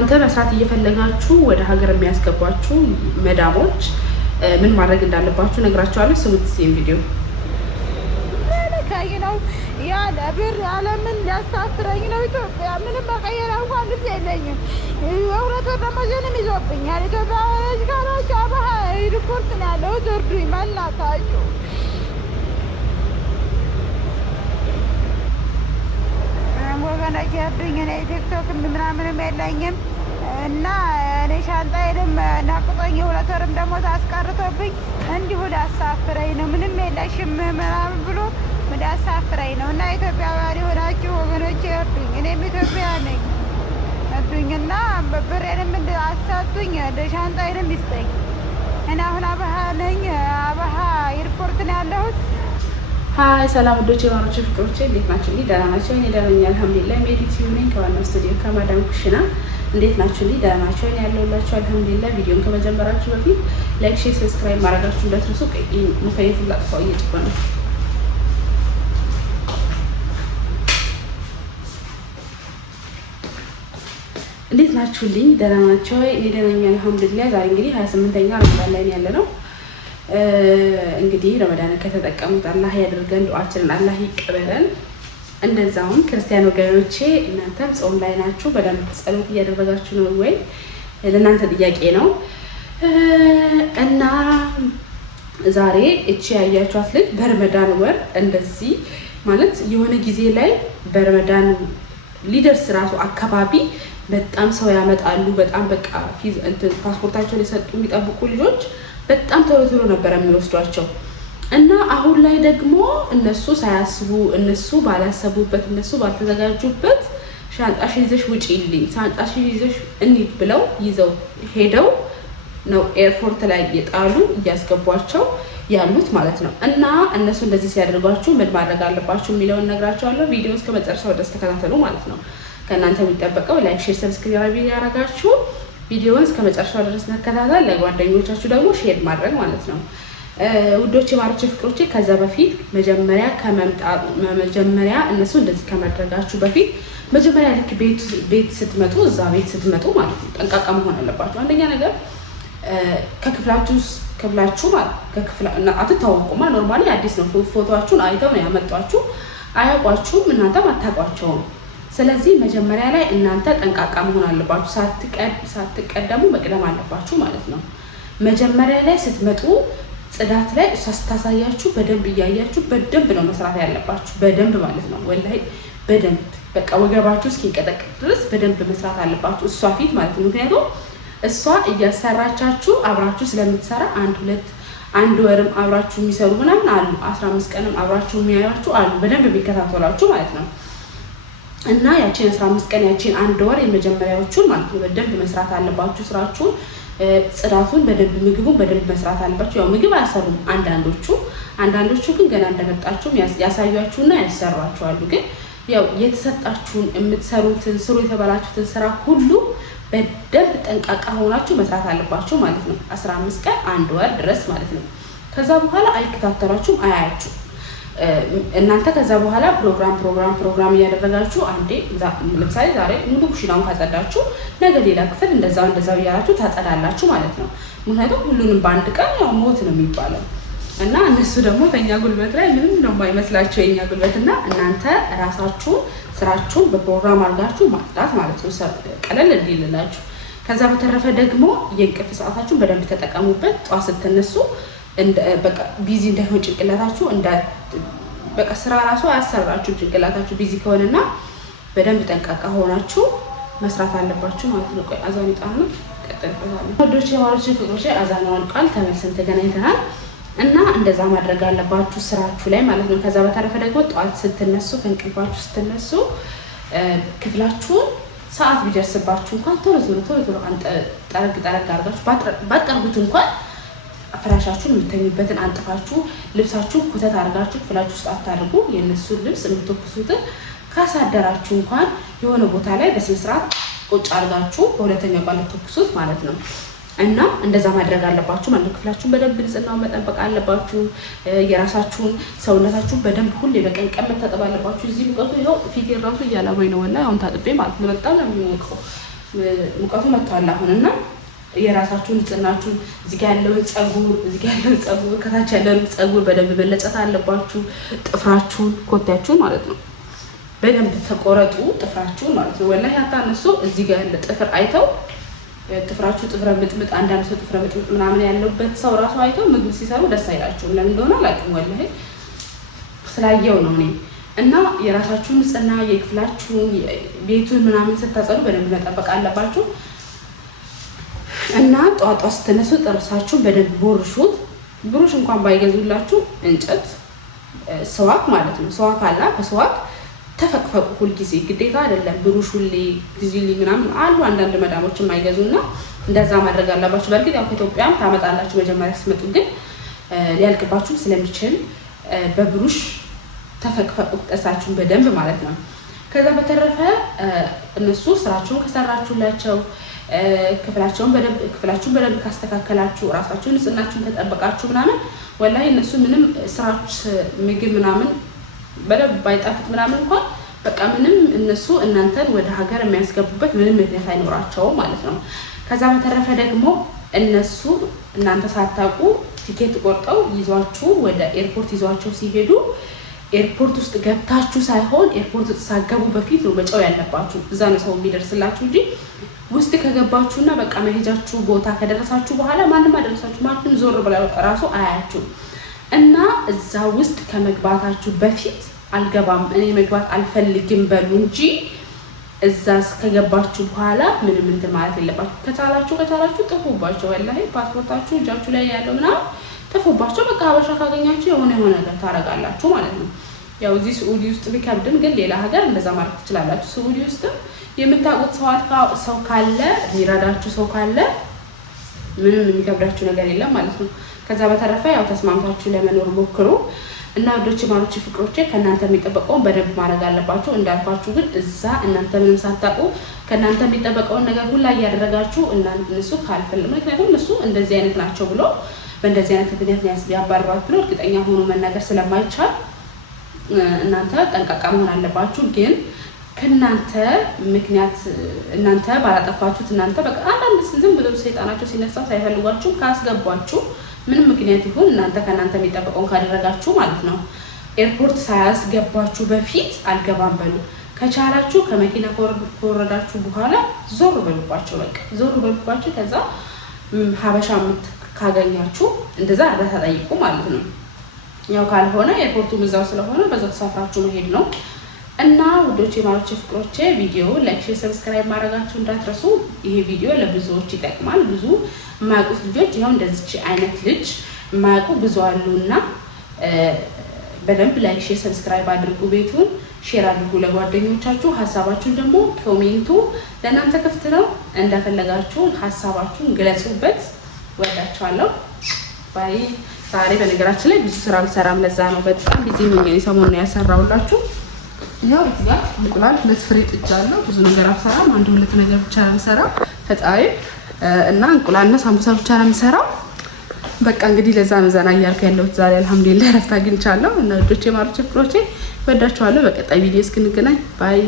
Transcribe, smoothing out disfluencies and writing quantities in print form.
አንተ መስራት እየፈለጋችሁ ወደ ሀገር የሚያስገባችሁ መዳሞች ምን ማድረግ እንዳለባችሁ ነግራችኋለሁ። ስሙት ሲም ቪዲዮ ነው ያለ ብር ያለምን ሊያሳፍረኝ ነው። ኢትዮጵያ ምንም መቀየር እንኳን ልብስ የለኝም። የሁለት ወር ደመወዜንም ይዞብኛል። ኢትዮጵያ ጋራቻ ባህ ሪፖርት ነው ያለው። እርዱኝ በእናታችሁ። ወገኖች እርዱኝ። እኔ ቲክቶክ ምናምንም የለኝም እና እኔ ሻንጣዬንም ናፍቆኝ የሁለት ወርም ደግሞ ታስቀርቶብኝ እንዲሁ ሊያሳፍረኝ ነው። ምንም የለሽም ምናምን ብሎ ሊያሳፍረኝ ነው። እና ኢትዮጵያውያን የሆናችሁ ወገኖቼ እርዱኝ። እኔም ኢትዮጵያ ነኝ። እርዱኝና ብሬንም አሳቱኝ፣ ሻንጣዬንም ይስጠኝ። እኔ አሁን አበሃ ነኝ። አበሃ ኤርፖርት ነው ያለሁት። ሀይ ሰላም ውዶቼ፣ ማሮቼ፣ ፍቅሮቼ እንዴት ናችሁ? ደህና ናቸው? እኔ ደህና ነኝ አልሐምዱሊላህ። ሜዲቲቭ ነኝ ከዋናው ስቱዲዮ ከማዳም ኩሽና። እንዴት ናችሁ? ደህና ናቸው? እኔ ያለሁላችሁ አልሐምዱሊላህ። ቪዲዮን ከመጀመራችሁ በፊት ላይክ፣ ሼር፣ ሰብስክራይብ ማድረጋችሁ እንዳትረሱ። ሙከይፍ ላጥፋው እየጭቆ ነው። እንዴት ናችሁልኝ? ደህና ናቸው? እኔ ደህና ነኝ አልሐምዱሊላህ። ዛሬ እንግዲህ 28ኛ ረመዳን ላይ ያለ ነው። እንግዲህ ረመዳንን ከተጠቀሙት አላህ ያደርገን፣ ዱዓችንን አላህ ይቀበለን። እንደዛውም ክርስቲያን ወገኖቼ እናንተም ጾም ላይ ናችሁ፣ በደንብ ጸሎት እያደረጋችሁ ነው ወይ? ለእናንተ ጥያቄ ነው። እና ዛሬ እቺ ያያችኋት ልጅ በረመዳን ወር እንደዚህ ማለት የሆነ ጊዜ ላይ በረመዳን ሊደርስ ራሱ አካባቢ በጣም ሰው ያመጣሉ። በጣም በቃ ፓስፖርታቸውን የሰጡ የሚጠብቁ ልጆች በጣም ቶሎ ቶሎ ነበር የሚወስዷቸው። እና አሁን ላይ ደግሞ እነሱ ሳያስቡ፣ እነሱ ባላሰቡበት፣ እነሱ ባልተዘጋጁበት ሻንጣሽን ይዘሽ ውጪልኝ፣ ሻንጣሽን ይዘሽ እንሂድ ብለው ይዘው ሄደው ነው ኤርፖርት ላይ የጣሉ እያስገቧቸው ያሉት ማለት ነው። እና እነሱ እንደዚህ ሲያደርጓችሁ ምን ማድረግ አለባችሁ የሚለውን ነግራችኋለሁ። ቪዲዮ እስከ መጨረሻው ድረስ ተከታተሉ ማለት ነው። ከእናንተ የሚጠበቀው ላይክ፣ ሼር፣ ሰብስክራይብ ያደረጋችሁ ቪዲዮውን እስከ መጨረሻው ድረስ መከታተል፣ ለጓደኞቻችሁ ደግሞ ሼር ማድረግ ማለት ነው። ውዶቼ፣ ማሮቼ፣ ፍቅሮቼ ከዛ በፊት መጀመሪያ እነሱ እንደዚህ ከማድረጋችሁ በፊት መጀመሪያ ልክ ቤት ስትመጡ እዛ ቤት ስትመጡ ማለት ነው ጠንቃቃ መሆን አለባችሁ። አንደኛ ነገር ክፍላችሁ ማለት አትታወቁማ። ኖርማሊ አዲስ ነው። ፎቶዋችሁን አይተው ነው ያመጧችሁ። አያውቋችሁም፣ እናንተም አታውቋቸውም። ስለዚህ መጀመሪያ ላይ እናንተ ጠንቃቃ መሆን አለባችሁ። ሳትቀደሙ መቅደም አለባችሁ ማለት ነው። መጀመሪያ ላይ ስትመጡ ጽዳት ላይ እሷ ስታሳያችሁ በደንብ እያያችሁ በደንብ ነው መስራት ያለባችሁ። በደንብ ማለት ነው ወላሂ በደንብ በቃ ወገባችሁ እስኪንቀጠቀጥ ድረስ በደንብ መስራት አለባችሁ እሷ ፊት ማለት ነው። ምክንያቱም እሷ እያሰራቻችሁ አብራችሁ ስለምትሰራ አንድ ወርም አብራችሁ የሚሰሩ ምናምን አሉ፣ 15 ቀንም አብራችሁ የሚያዩአችሁ አሉ፣ በደንብ የሚከታተሏችሁ ማለት ነው። እና ያቺን 15 ቀን ያቺን አንድ ወር የመጀመሪያዎቹን ማለት ነው በደንብ መስራት አለባችሁ ስራችሁን። ጽዳቱን በደንብ ምግቡን በደንብ መስራት አለባችሁ። ያው ምግብ አያሰሩም አንዳንዶቹ ግን ገና እንደመጣችሁም ያሳያችሁና ያሰሯችኋሉ። ግን ያው የተሰጣችሁን የምትሰሩትን ስሩ የተባላችሁትን ስራ ሁሉ በደንብ ጠንቃቃ ሆናችሁ መስራት አለባችሁ ማለት ነው። 15 ቀን አንድ ወር ድረስ ማለት ነው። ከዛ በኋላ አይከታተሏችሁም፣ አያያችሁ እናንተ ከዛ በኋላ ፕሮግራም እያደረጋችሁ አንዴ ለምሳሌ ዛሬ ሙሉ ኩሽናውን ካጸዳችሁ ነገ ሌላ ክፍል እንደዛው እያላችሁ ታጸዳላችሁ ማለት ነው። ምክንያቱም ሁሉንም በአንድ ቀን ያው ሞት ነው የሚባለው። እና እነሱ ደግሞ ከኛ ጉልበት ላይ ምንም ነው የማይመስላቸው የኛ ጉልበት። እና እናንተ ራሳችሁን ስራችሁን በፕሮግራም አድርጋችሁ ማጽዳት ማለት ነው፣ ቀለል እንዲልላችሁ። ከዛ በተረፈ ደግሞ የእንቅልፍ ሰዓታችሁን በደንብ ተጠቀሙበት። ጠዋት ስትነሱ በቃ ቢዚ እንዳይሆን ጭንቅላታችሁ በቃ ስራ ራሱ አያሰራችሁ ጭንቅላታችሁ ቢዚ ከሆነና በደንብ ጠንቃቃ ሆናችሁ መስራት አለባችሁ ማለት ነው። ቆይ አዛን ይጣና ቀጥልበታለሁ። ወዶቼ፣ ማሮቼ፣ ፍቅሮቼ አዛናው አልቋል። ተመልሰን ተገናኝተናል። እና እንደዛ ማድረግ አለባችሁ ስራችሁ ላይ ማለት ነው። ከዛ በተረፈ ደግሞ ጠዋት ስትነሱ ከእንቅልፋችሁ ስትነሱ ክፍላችሁን ሰዓት ቢደርስባችሁ እንኳን ቶሎ ጠረግ አድርጋችሁ ባጠርጉት እንኳን ፍራሻችሁን የምትተኙበትን አንጥፋችሁ ልብሳችሁን ኩተት አድርጋችሁ ክፍላችሁ ውስጥ አታድርጉ። የእነሱን ልብስ የምትተኩሱትን ካሳደራችሁ እንኳን የሆነ ቦታ ላይ በስነ ስርዓት ቁጭ አድርጋችሁ በሁለተኛው ቀን ልትተኩሱት ማለት ነው። እና እንደዛ ማድረግ አለባችሁ ማለት ነው። ክፍላችሁን በደንብ ንጽህናውን መጠበቅ አለባችሁ። የራሳችሁን ሰውነታችሁን በደንብ ሁሌ በቀን ቀን መታጠብ አለባችሁ። እዚህ ሙቀቱ ይኸው ፊቴ ራሱ እያላበኝ ነው ወላሂ አሁን ታጥቤ ማለት ነው። በጣም ነው የሚሞቀው ሙቀቱ መጥቷል አሁንና የራሳችሁን ንጽህናችሁን እዚህ ጋር ያለውን ጸጉር ከታች ያለውን ጸጉር በደንብ መለጨት አለባችሁ። ጥፍራችሁን ኮቴያችሁን ማለት ነው በደንብ ተቆረጡ፣ ጥፍራችሁን ማለት ነው። ወላሂ አታነሱ። እዚህ ጋር ያለ ጥፍር አይተው ጥፍራችሁ ጥፍረ ምጥምጥ፣ አንዳንድ ሰው ጥፍረ ምጥምጥ ምናምን ያለበት ሰው ራሱ አይተው ምግብ ሲሰሩ ደስ አይላቸውም። ለምን እንደሆነ አላውቅም። ወላሂ ስላየው ነው እኔ። እና የራሳችሁን ንጽህና የክፍላችሁን ቤቱን ምናምን ስታጸዱ በደንብ መጠበቅ አለባችሁ። እና ጧጧ ስትነሱ ጥርሳችሁን በደንብ ቦርሹት። ብሩሽ እንኳን ባይገዙላችሁ እንጨት ስዋክ ማለት ነው፣ ስዋክ አላ በስዋክ ተፈቅፈቁ። ሁልጊዜ ግዴታ አይደለም ብሩሽ ሁሌ ጊዜሊ ምናምን አሉ አንዳንድ መዳሞች የማይገዙና እንደዛ ማድረግ አለባችሁ። በእርግጥ ያው ከኢትዮጵያም ታመጣላችሁ መጀመሪያ ስትመጡ፣ ግን ሊያልቅባችሁ ስለሚችል በብሩሽ ተፈቅፈቁ ጥርሳችሁን በደንብ ማለት ነው። ከዛ በተረፈ እነሱ ስራችሁን ከሰራችሁላቸው ክፍላችሁን በደንብ ካስተካከላችሁ ራሳችሁን ንጽህናችሁን ከጠበቃችሁ ምናምን ወላሂ እነሱ ምንም ስራች ምግብ ምናምን በደንብ ባይጣፍጥ ምናምን እንኳን በቃ ምንም እነሱ እናንተን ወደ ሀገር የሚያስገቡበት ምንም ምክንያት አይኖራቸውም ማለት ነው። ከዛ በተረፈ ደግሞ እነሱ እናንተ ሳታውቁ ቲኬት ቆርጠው ይዟችሁ ወደ ኤርፖርት ይዟቸው ሲሄዱ ኤርፖርት ውስጥ ገብታችሁ ሳይሆን ኤርፖርት ውስጥ ሳገቡ በፊት ነው መጫው ያለባችሁ። እዛ ነው ሰው የሚደርስላችሁ እንጂ ውስጥ ከገባችሁና በቃ መሄጃችሁ ቦታ ከደረሳችሁ በኋላ ማንም አደረሳችሁ ማንም ዞር ብለው ራሱ አያችሁ። እና እዛ ውስጥ ከመግባታችሁ በፊት አልገባም እኔ መግባት አልፈልግም በሉ እንጂ እዛ ከገባችሁ በኋላ ምንም እንትን ማለት የለባችሁ። ከቻላችሁ ጥፉባቸው። ወላሂ ፓስፖርታችሁ እጃችሁ ላይ ያለው ምናምን ጥፉባቸው። በቃ ሀበሻ ካገኛችሁ የሆነ ነገር ታረጋላችሁ ማለት ነው። ያው እዚህ ስዑዲ ውስጥ ቢከብድም ግን ሌላ ሀገር እንደዛ ማለት ትችላላችሁ። ስዑዲ ውስጥም የምታውቁት ሰው ካለ የሚረዳችሁ ሰው ካለ ምንም የሚከብዳችሁ ነገር የለም ማለት ነው። ከዛ በተረፈ ያው ተስማምታችሁ ለመኖር ሞክሩ እና ወዶች ማሮች ፍቅሮቼ ከእናንተ የሚጠበቀውን በደንብ ማድረግ አለባችሁ። እንዳልኳችሁ ግን እዛ እናንተ ምንም ሳታውቁ ከእናንተ የሚጠበቀውን ነገር ሁላ እያደረጋችሁ እነሱ ካልፈልም ምክንያቱም እነሱ እንደዚህ አይነት ናቸው ብሎ በእንደዚህ አይነት ምክንያት ያባረሯት ብሎ እርግጠኛ ሆኖ መናገር ስለማይቻል እናንተ ጠንቃቃ መሆን አለባችሁ። ግን ከእናንተ ምክንያት እናንተ ባላጠፋችሁት እናንተ በቃ አንዳንድ ዝም ብለው ሰይጣናቸው ሲነሳ ሳይፈልጓችሁ ካስገቧችሁ ምንም ምክንያት ይሁን እናንተ ከእናንተ የሚጠበቀውን ካደረጋችሁ ማለት ነው ኤርፖርት ሳያስገባችሁ በፊት አልገባም በሉ። ከቻላችሁ ከመኪና ከወረዳችሁ በኋላ ዞር በሉባቸው። በቃ ዞር በሉባቸው። ከዛ ሀበሻ ካገኛችሁ እንደዛ እርዳታ ጠይቁ ማለት ነው። ያው ካልሆነ ኤርፖርቱም እዛው ስለሆነ በዛው ተሳፍራችሁ መሄድ ነው። እና ውዶቼ ማሮቼ ፍቅሮቼ ቪዲዮ ላይክ፣ ሼር፣ ሰብስክራይብ ማድረጋችሁ እንዳትረሱ። ይሄ ቪዲዮ ለብዙዎች ይጠቅማል። ብዙ የማያውቁት ልጆች ይኸው እንደዚች አይነት ልጅ የማያውቁ ብዙ አሉና በደንብ ላይክ፣ ሼር፣ ሰብስክራይብ አድርጉ። ቤቱን ሼር አድርጉ ለጓደኞቻችሁ። ሀሳባችሁን ደግሞ ኮሜንቱ ለእናንተ ክፍት ነው። እንደፈለጋችሁ ሀሳባችሁን ግለጹበት። ወዳችኋለሁ። ባይ። ዛሬ በነገራችን ላይ ብዙ ስራ አልሰራም። ለዛ ነው በጣም ቢዚ ሆኜ ሰሞኑን ያሰራሁላችሁ። ያው እዚህ ጋር እንቁላል ለስፍሬ ጥጃለሁ። ብዙ ነገር አልሰራም። አንድ ሁለት ነገር ብቻ ነው የምሰራው። ፈጣሪ እና እንቁላልና ሳምቡሳ ብቻ ነው የምሰራው። በቃ እንግዲህ ለዛ ነው ዘና እያልኩ ያለሁት ዛሬ አልሐምዱሊላህ ረፍት አግኝቻለሁ። እና ወዶቼ ማሮቼ ፍቅሮቼ ወዳችኋለሁ። በቀጣይ ቪዲዮ እስክንገናኝ ባይ።